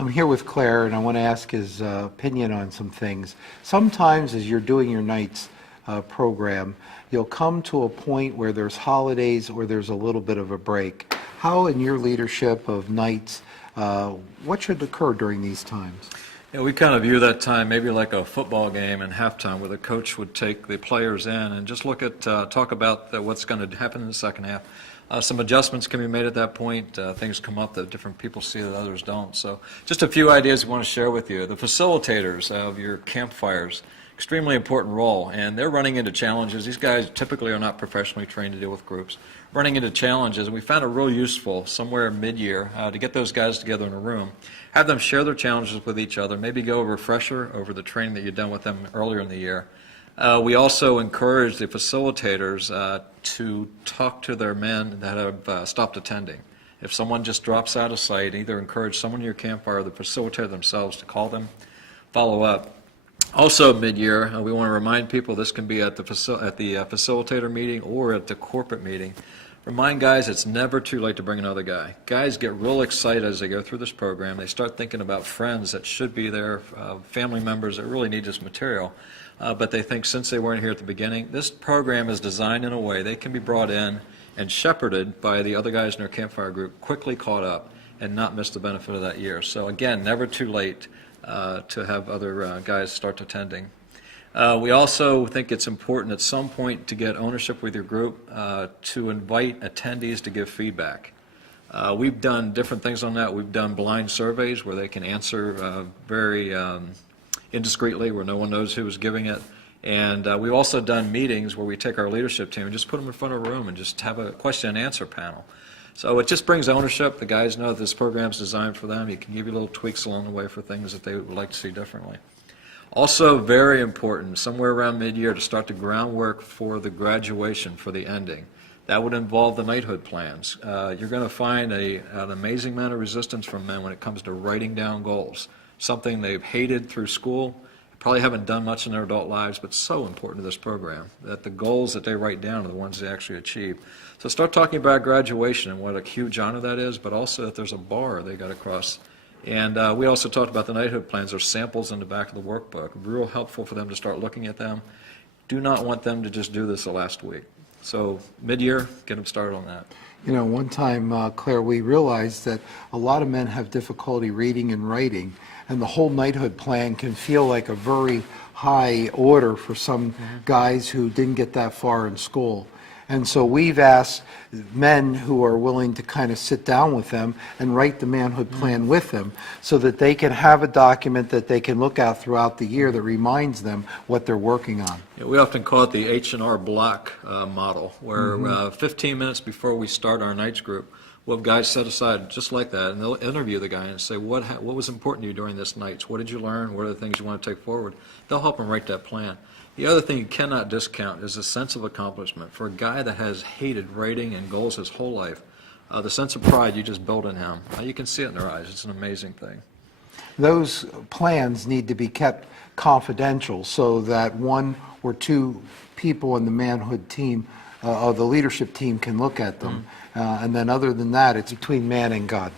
I'm here with Claire, and I want to ask his opinion on some things. Sometimes as you're doing your nights program, you'll come to a point where there's holidays or there's a little bit of a break. How, in your leadership of nights, what should occur during these times? Yeah, we kind of view that time maybe like a football game in halftime, where the coach would take the players in and just look at, talk about what's going to happen in the second half. Some adjustments can be made at that point. Things come up that different people see that others don't. So just a few ideas we want to share with you. The facilitators of your campfires, extremely important role, and they're running into challenges. These guys typically are not professionally trained to deal with groups. Running into challenges, and we found it real useful somewhere mid-year to get those guys together in a room, have them share their challenges with each other, maybe go a refresher over the training that you've done with them earlier in the year. We also encourage the facilitators to talk to their men that have stopped attending. If someone just drops out of sight, either encourage someone in your campfire or the facilitator themselves to call them, follow up. Also mid-year, we want to remind people this can be at the facilitator meeting or at the corporate meeting. Remind guys it's never too late to bring another guy. Guys get real excited as they go through this program. They start thinking about friends that should be there, family members that really need this material. But they think since they weren't here at the beginning, this program is designed in a way they can be brought in and shepherded by the other guys in their campfire group, quickly caught up, and not miss the benefit of that year. So again, never too late to have other guys start attending. We also think it's important at some point to get ownership with your group to invite attendees to give feedback. We've done different things on that. We've done blind surveys where they can answer very indiscreetly, where no one knows who is giving it. And we've also done meetings where we take our leadership team and just put them in front of a room and just have a question and answer panel. So it just brings ownership. The guys know that this program is designed for them. You can give you little tweaks along the way for things that they would like to see differently. Also very important, somewhere around mid-year, to start the groundwork for the graduation, for the ending. That would involve the Knighthood plans. You're going to find an amazing amount of resistance from men when it comes to writing down goals, something they've hated through school, probably haven't done much in their adult lives, but so important to this program, that the goals that they write down are the ones they actually achieve. So start talking about graduation and what a huge honor that is, but also that there's a bar they got to cross. And we also talked about the Knighthood plans. There's samples in the back of the workbook, real helpful for them to start looking at them. Do not want them to just do this the last week. So mid-year, get them started on that. You know, one time, Claire, we realized that a lot of men have difficulty reading and writing, and the whole Knighthood plan can feel like a very high order for some guys who didn't get that far in school. And so we've asked men who are willing to kind of sit down with them and write the manhood plan with them so that they can have a document that they can look at throughout the year that reminds them what they're working on. Yeah, we often call it the H&R block model, where 15 minutes before we start our nights group, we'll have guys set aside just like that, and they'll interview the guy and say, what was important to you during this nights? What did you learn? What are the things you want to take forward? They'll help them write that plan. The other thing you cannot discount is the sense of accomplishment. For a guy that has hated writing and goals his whole life, the sense of pride you just build in him, you can see it in their eyes. It's an amazing thing. Those plans need to be kept confidential so that one or two people in the manhood team or the leadership team can look at them. And then other than that, it's between man and God.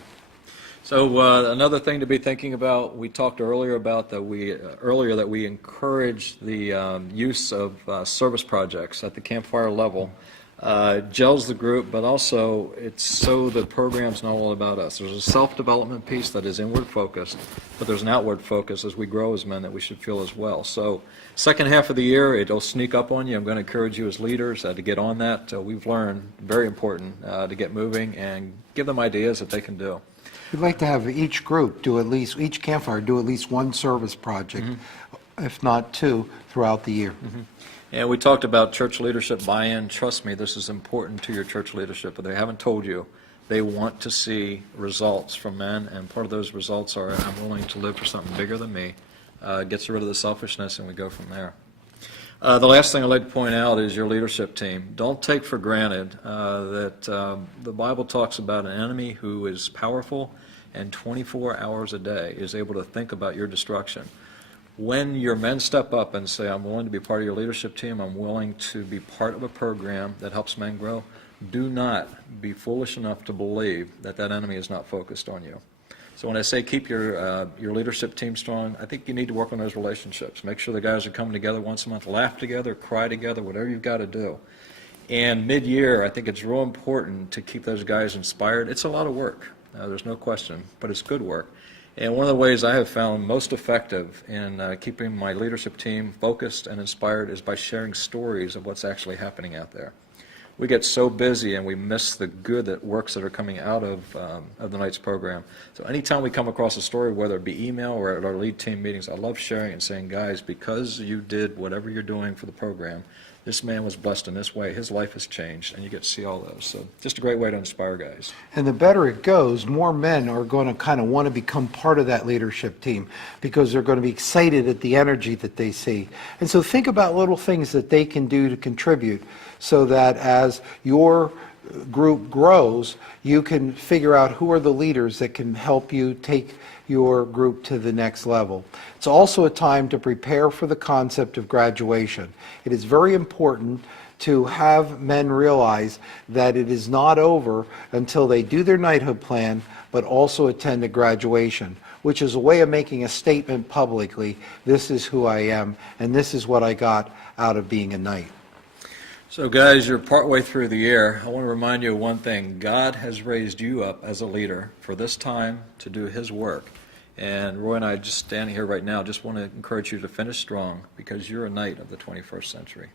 So another thing to be thinking about, we talked earlier about that we encourage the use of service projects at the campfire level. Gels the group, but also it's so the program's not all about us. There's a self-development piece that is inward focused, but there's an outward focus as we grow as men that we should feel as well. So second half of the year, it'll sneak up on you. I'm going to encourage you as leaders to get on that. We've learned, very important, to get moving and give them ideas that they can do. We'd like to have each group do each campfire do at least one service project, if not two, throughout the year. And we talked about church leadership buy-in. Trust me, this is important to your church leadership, but they haven't told you. They want to see results from men, and part of those results are, I'm willing to live for something bigger than me. Gets rid of the selfishness, and we go from there. The last thing I'd like to point out is your leadership team. Don't take for granted that the Bible talks about an enemy who is powerful and 24 hours a day is able to think about your destruction. When your men step up and say, I'm willing to be part of your leadership team, I'm willing to be part of a program that helps men grow, do not be foolish enough to believe that that enemy is not focused on you. So when I say keep your leadership team strong, I think you need to work on those relationships. Make sure the guys are coming together once a month, laugh together, cry together, whatever you've got to do. And mid-year, I think it's real important to keep those guys inspired. It's a lot of work, there's no question, but it's good work. And one of the ways I have found most effective in keeping my leadership team focused and inspired is by sharing stories of what's actually happening out there. We get so busy and we miss the good works that are coming out of the Knights program. So anytime we come across a story, whether it be email or at our lead team meetings, I love sharing and saying, guys, because you did whatever you're doing for the program, this man was blessed in this way, his life has changed, and you get to see all those. So just a great way to inspire guys. And the better it goes, more men are going to kind of want to become part of that leadership team because they're going to be excited at the energy that they see. And so think about little things that they can do to contribute so that as your group grows, you can figure out who are the leaders that can help you take your group to the next level. It's also a time to prepare for the concept of graduation. It is very important to have men realize that it is not over until they do their knighthood plan, but also attend a graduation, which is a way of making a statement publicly, this is who I am, and this is what I got out of being a knight. So guys, you're partway through the year. I want to remind you of one thing. God has raised you up as a leader for this time to do His work. And Roy and I, just standing here right now, just want to encourage you to finish strong because you're a knight of the 21st century.